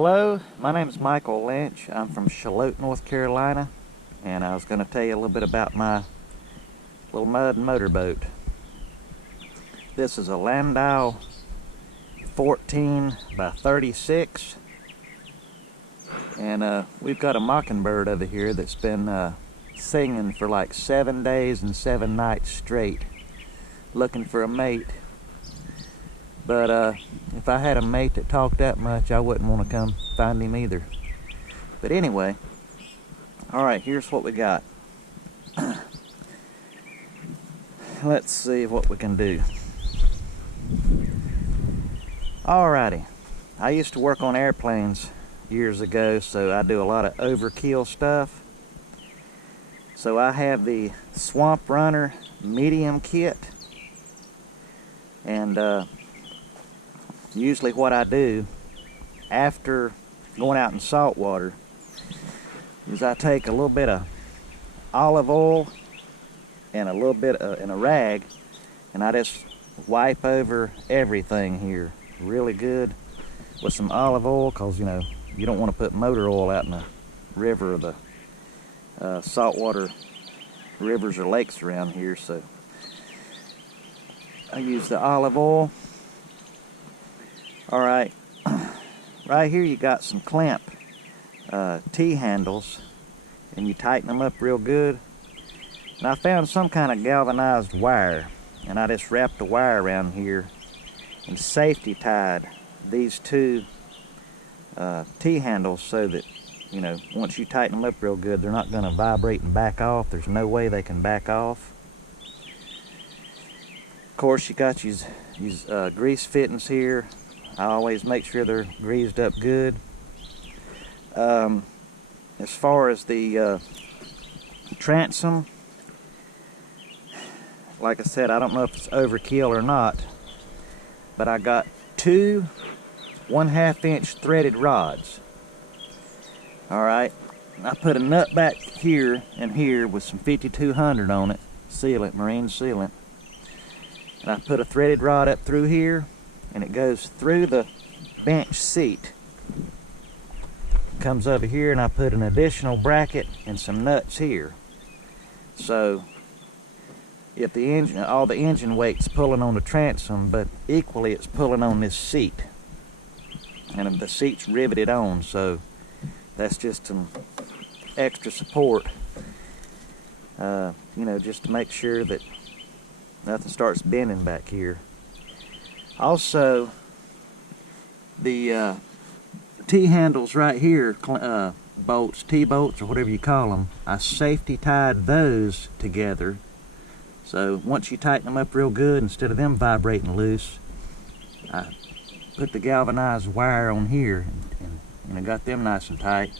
Hello, my name is Michael Lynch. I'm from Charlotte, North Carolina, and I was going to tell you a little bit about my little mud motorboat. This is a Landau 14 by 36, and we've got a mockingbird over here that's been singing for like 7 days and 7 nights straight, looking for a mate. But if I had a mate that talked that much, I wouldn't want to come find him either. But anyway, alright, here's what we got. Let's see what we can do. Alrighty, I used to work on airplanes years ago, so I do a lot of overkill stuff. So I have the Swamp Runner medium kit, and usually what I do after going out in salt water is I take a little bit of olive oil and a little bit in a rag, and I just wipe over everything here really good with some olive oil, because you know you don't want to put motor oil out in the river or the saltwater rivers or lakes around here. So I use the olive oil. Alright, right here you got some clamp T-handles, and you tighten them up real good. And I found some kind of galvanized wire, and I just wrapped the wire around here and safety tied these two T-handles so that, you know, once you tighten them up real good, they're not going to vibrate and back off. There's no way they can back off. Of course, you got these grease fittings here. I always make sure they're greased up good. As far as the transom, like I said, I don't know if it's overkill or not, but I got two 1/2 inch threaded rods. Alright, I put a nut back here and here with some 5200 on it, sealant, marine sealant. And I put a threaded rod up through here, and it goes through the bench seat. Comes over here, and I put an additional bracket and some nuts here. So if the engine, all the engine weight's pulling on the transom, but equally it's pulling on this seat, and the seat's riveted on, so that's just some extra support, you know, just to make sure that nothing starts bending back here. Also, the T-handles right here, bolts, T-bolts, or whatever you call them, I safety tied those together. So once you tighten them up real good, instead of them vibrating loose, I put the galvanized wire on here, and I got them nice and tight.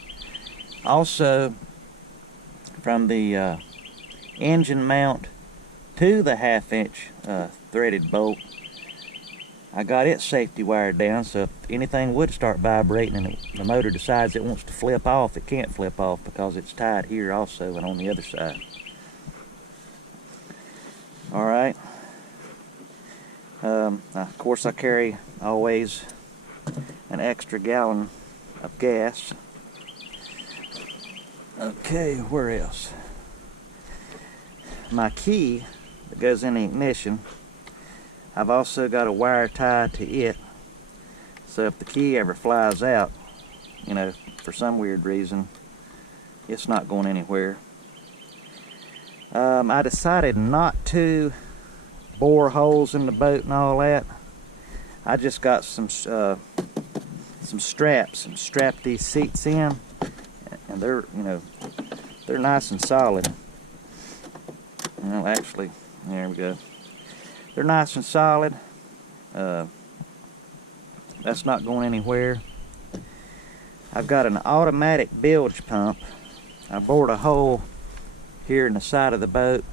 Also, from the engine mount to the 1/2 inch threaded bolt, I got it safety wired down, so if anything would start vibrating and the motor decides it wants to flip off, it can't flip off because it's tied here also and on the other side. Alright. Of course, I carry always an extra gallon of gas. Okay, where else? My key that goes in the ignition, I've also got a wire tied to it, so if the key ever flies out, you know, for some weird reason, it's not going anywhere. I decided not to bore holes in the boat and all that. I just got some straps and strapped these seats in, and they're, you know, they're nice and solid. Well, actually, there we go. They're nice and solid. That's not going anywhere. I've got an automatic bilge pump. I bored a hole here in the side of the boat.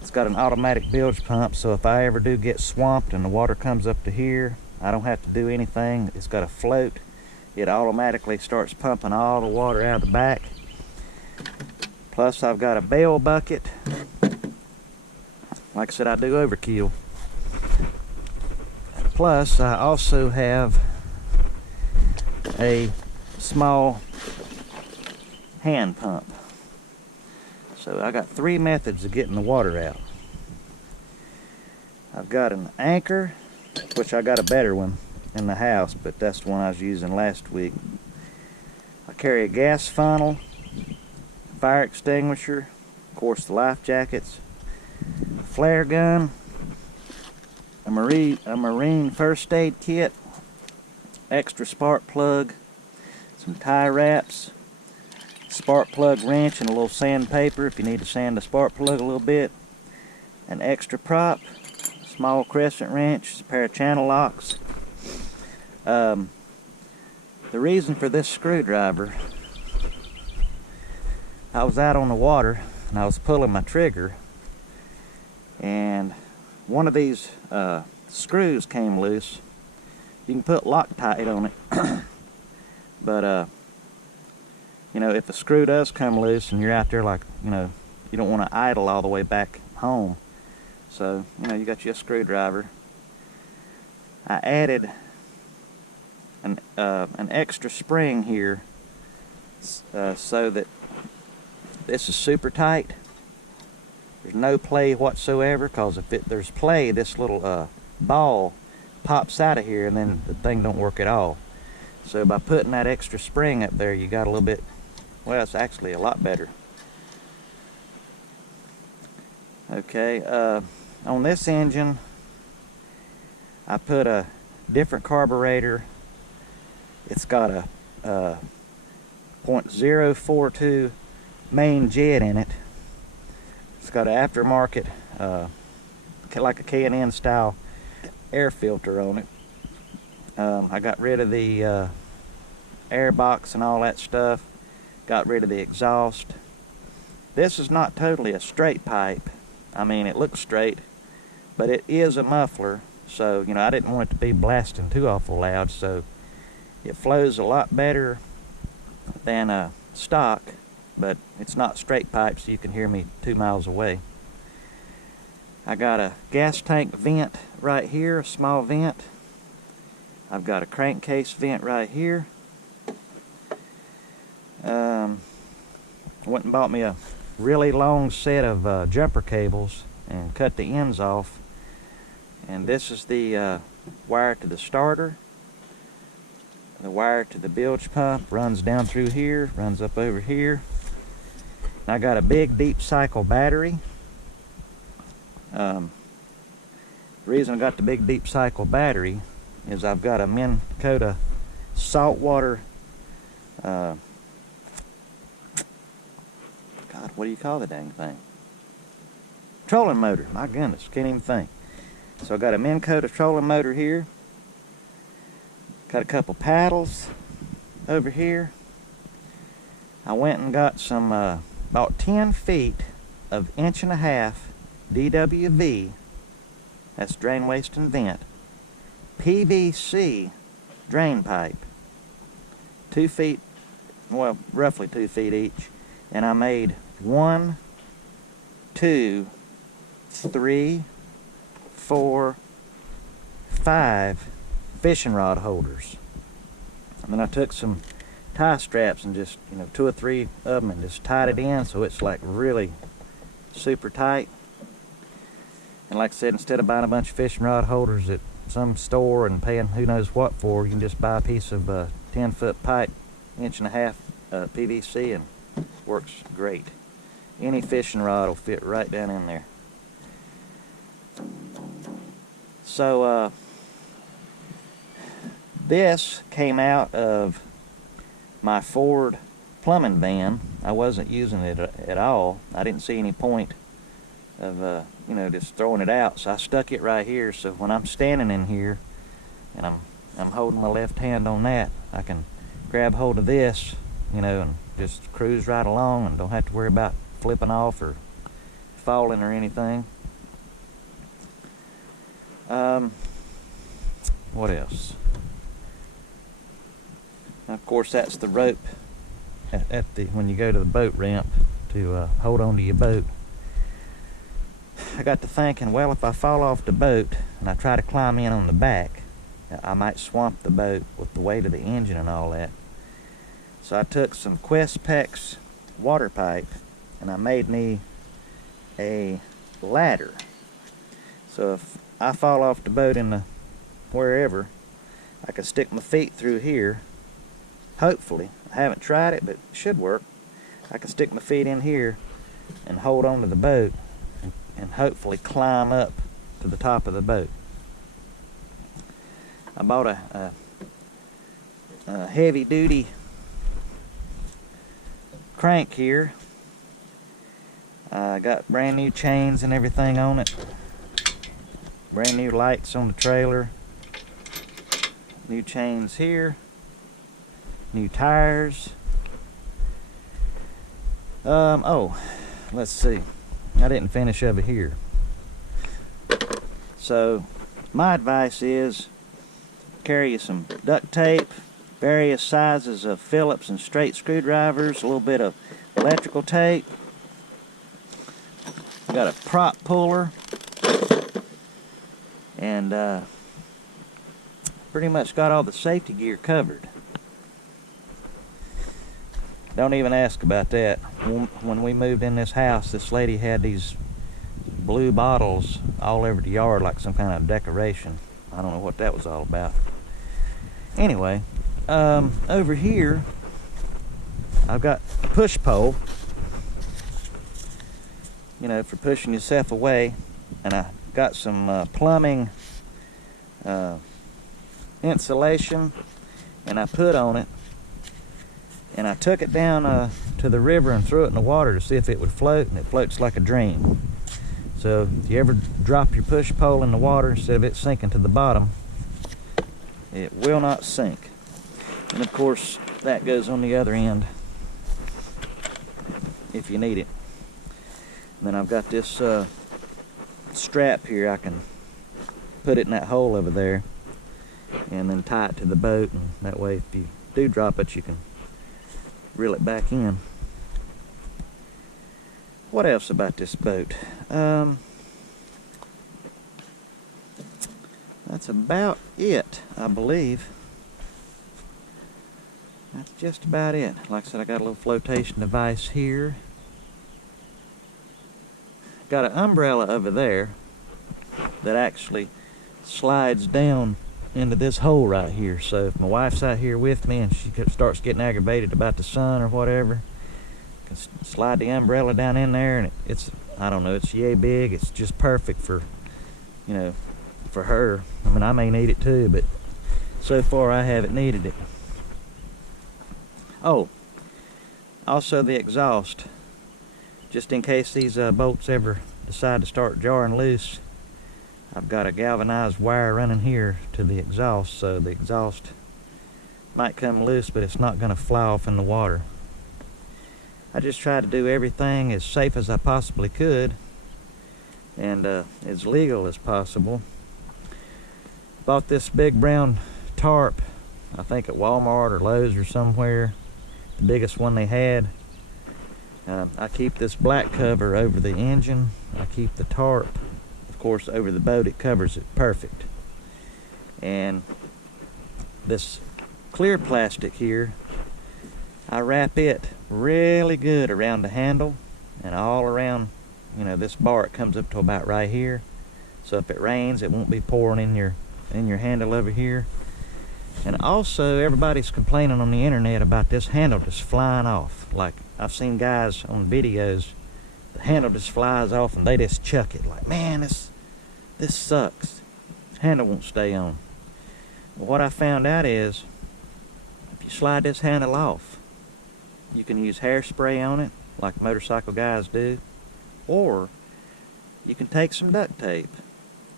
It's got an automatic bilge pump, so if I ever do get swamped and the water comes up to here, I don't have to do anything. It's got a float. It automatically starts pumping all the water out of the back. Plus, I've got a bail bucket. Like I said, I do overkill. Plus, I also have a small hand pump. So I got 3 methods of getting the water out. I've got an anchor, which I got a better one in the house, but that's the one I was using last week. I carry a gas funnel, fire extinguisher, of course the life jackets, a flare gun, a marine first aid kit, extra spark plug, some tie wraps, spark plug wrench, and a little sandpaper if you need to sand the spark plug a little bit, an extra prop, a small crescent wrench, a pair of channel locks. The reason for this screwdriver, I was out on the water and I was pulling my trigger, and one of these screws came loose. You can put Loctite on it, but you know, if a screw does come loose and you're out there, like, you know, you don't want to idle all the way back home, so, you know, you got your screwdriver. I added an extra spring here so that this is super tight. There's no play whatsoever, because if there's play, this little ball pops out of here and then the thing don't work at all. So by putting that extra spring up there, you got a little bit, well, it's actually a lot better. Okay, on this engine I put a different carburetor. It's got a .042 main jet in it. It's got an aftermarket, like a K&N style air filter on it. I got rid of the air box and all that stuff. Got rid of the exhaust. This is not totally a straight pipe. I mean, it looks straight, but it is a muffler. So, you know, I didn't want it to be blasting too awful loud, so it flows a lot better than stock, but it's not straight pipe, so you can hear me 2 miles away. I got a gas tank vent right here, a small vent. I've got a crankcase vent right here. Went and bought me a really long set of jumper cables and cut the ends off. And this is the wire to the starter. The wire to the bilge pump runs down through here, runs up over here. And I got a big deep cycle battery. The reason I got the big deep cycle battery is I've got a Minn Kota saltwater, God, what do you call the dang thing? Trolling motor. My goodness, can't even think. So I got a Minn Kota trolling motor here. Got a couple paddles over here. I went and got some, about 10 feet of 1.5 DWV, that's drain, waste, and vent, PVC drain pipe, 2 feet, well, roughly 2 feet each, and I made 1, 2, 3, 4, 5 fishing rod holders. And then I took some tie straps and just, you know, 2 or 3 of them and just tied it in so it's like really super tight. And like I said, instead of buying a bunch of fishing rod holders at some store and paying who knows what for, you can just buy a piece of 10-foot pipe, 1.5 PVC, and works great. Any fishing rod will fit right down in there. So this came out of my Ford plumbing van. I wasn't using it at all. I didn't see any point of you know, just throwing it out, so I stuck it right here, so when I'm standing in here and I'm holding my left hand on that, I can grab hold of this, you know, and just cruise right along and don't have to worry about flipping off or falling or anything. What else? Now, of course, that's the rope at the when you go to the boat ramp to hold on to your boat. I got to thinking, well, if I fall off the boat and I try to climb in on the back, I might swamp the boat with the weight of the engine and all that. So I took some Questpex water pipe and I made me a ladder. So if I fall off the boat in the wherever, I can stick my feet through here. Hopefully. I haven't tried it, but it should work. I can stick my feet in here and hold on to the boat and hopefully climb up to the top of the boat. I bought a heavy duty crank here. I got brand new chains and everything on it. Brand new lights on the trailer. New chains here. New tires. Oh, let's see. I didn't finish over here. So, my advice is carry some duct tape, various sizes of Phillips and straight screwdrivers, a little bit of electrical tape. Got a prop puller, and pretty much got all the safety gear covered. Don't even ask about that. When we moved in this house, this lady had these blue bottles all over the yard like some kind of decoration. I don't know what that was all about. Anyway, over here, I've got a push pole, you know, for pushing yourself away, and I got some plumbing insulation, and I put on it, and I took it down to the river and threw it in the water to see if it would float, and it floats like a dream. So if you ever drop your push pole in the water, instead of it sinking to the bottom, it will not sink. And of course, that goes on the other end if you need it. And then I've got this strap here. I can put it in that hole over there and then tie it to the boat, and that way if you do drop it, you can reel it back in. What else about this boat? That's about it, I believe. That's just about it. Like I said, I got a little flotation device here. Got an umbrella over there that actually slides down into this hole right here. So if my wife's out here with me and she starts getting aggravated about the sun or whatever, I can slide the umbrella down in there, and it's, I don't know, it's yay big. It's just perfect for, you know, for her. I mean, I may need it too, but so far I haven't needed it. Oh, also the exhaust. Just in case these bolts ever decide to start jarring loose, I've got a galvanized wire running here to the exhaust, so the exhaust might come loose, but it's not going to fly off in the water. I just tried to do everything as safe as I possibly could, and as legal as possible. Bought this big brown tarp, I think at Walmart or Lowe's or somewhere, the biggest one they had. I keep this black cover over the engine. I keep the tarp, of course, over the boat. It covers it perfect. And this clear plastic here, I wrap it really good around the handle and all around, you know, this bar. It comes up to about right here. So if it rains, it won't be pouring in your handle over here. And also, everybody's complaining on the internet about this handle just flying off. Like, I've seen guys on videos, the handle just flies off and they just chuck it. Like, man, this sucks. This handle won't stay on. Well, what I found out is, if you slide this handle off, you can use hairspray on it, like motorcycle guys do. Or, you can take some duct tape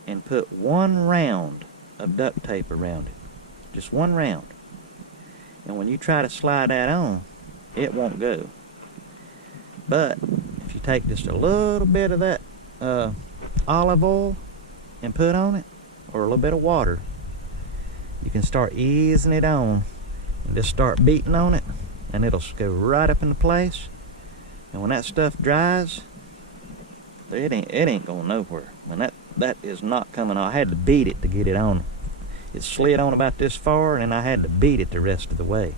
and put one round of duct tape around it. Just one round. And when you try to slide that on, it won't go. But if you take just a little bit of that olive oil and put on it, or a little bit of water, you can start easing it on and just start beating on it, and it'll go right up into place. And when that stuff dries, it ain't going nowhere. And that is not coming on. I had to beat it to get it on. it slid on about this far, and then I had to beat it the rest of the way.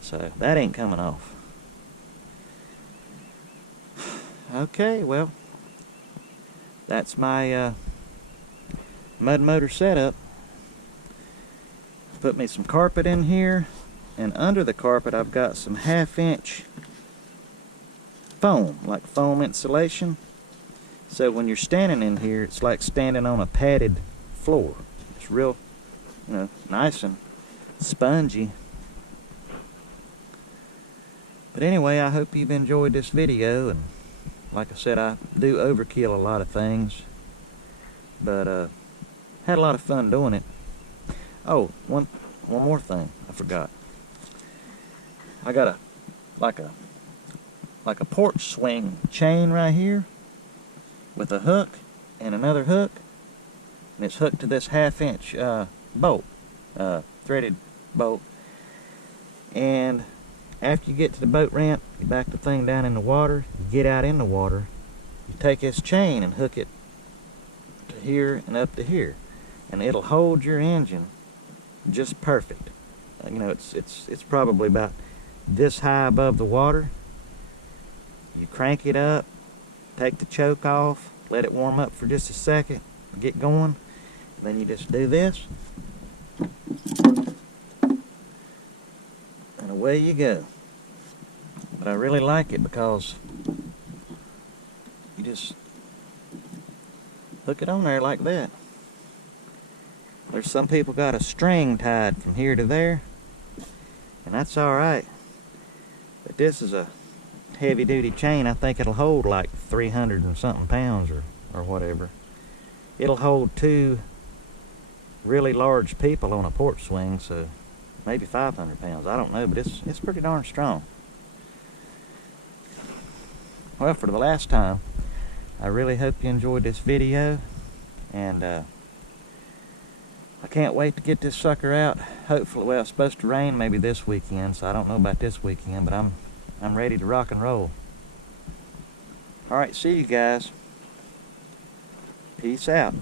So that ain't coming off. Okay, well, that's my mud motor setup. Put me some carpet in here, and under the carpet I've got some 1/2-inch foam, like foam insulation. So when you're standing in here, it's like standing on a padded floor. It's real, nice and spongy. But anyway, I hope you've enjoyed this video, and like I said, I do overkill a lot of things, but had a lot of fun doing it. Oh, one more thing I forgot. I got a like a porch swing chain right here with a hook and another hook, and it's hooked to this 1/2-inch bolt, threaded bolt. And after you get to the boat ramp, you back the thing down in the water, you get out in the water, you take this chain and hook it to here and up to here, and it'll hold your engine just perfect. It's probably about this high above the water. You crank it up, take the choke off, let it warm up for just a second, get going, and then you just do this, and away you go. But I really like it because you just hook it on there like that. There's some people got a string tied from here to there, and that's alright. But this is a heavy duty chain. I think it'll hold like 300 and something pounds or whatever. It'll hold 2 really large people on a porch swing, so maybe 500 pounds. I don't know, but it's pretty darn strong. Well, for the last time, I really hope you enjoyed this video, and I can't wait to get this sucker out. Hopefully, well, it's supposed to rain maybe this weekend, so I don't know about this weekend, but I'm ready to rock and roll. Alright, see you guys. Peace out.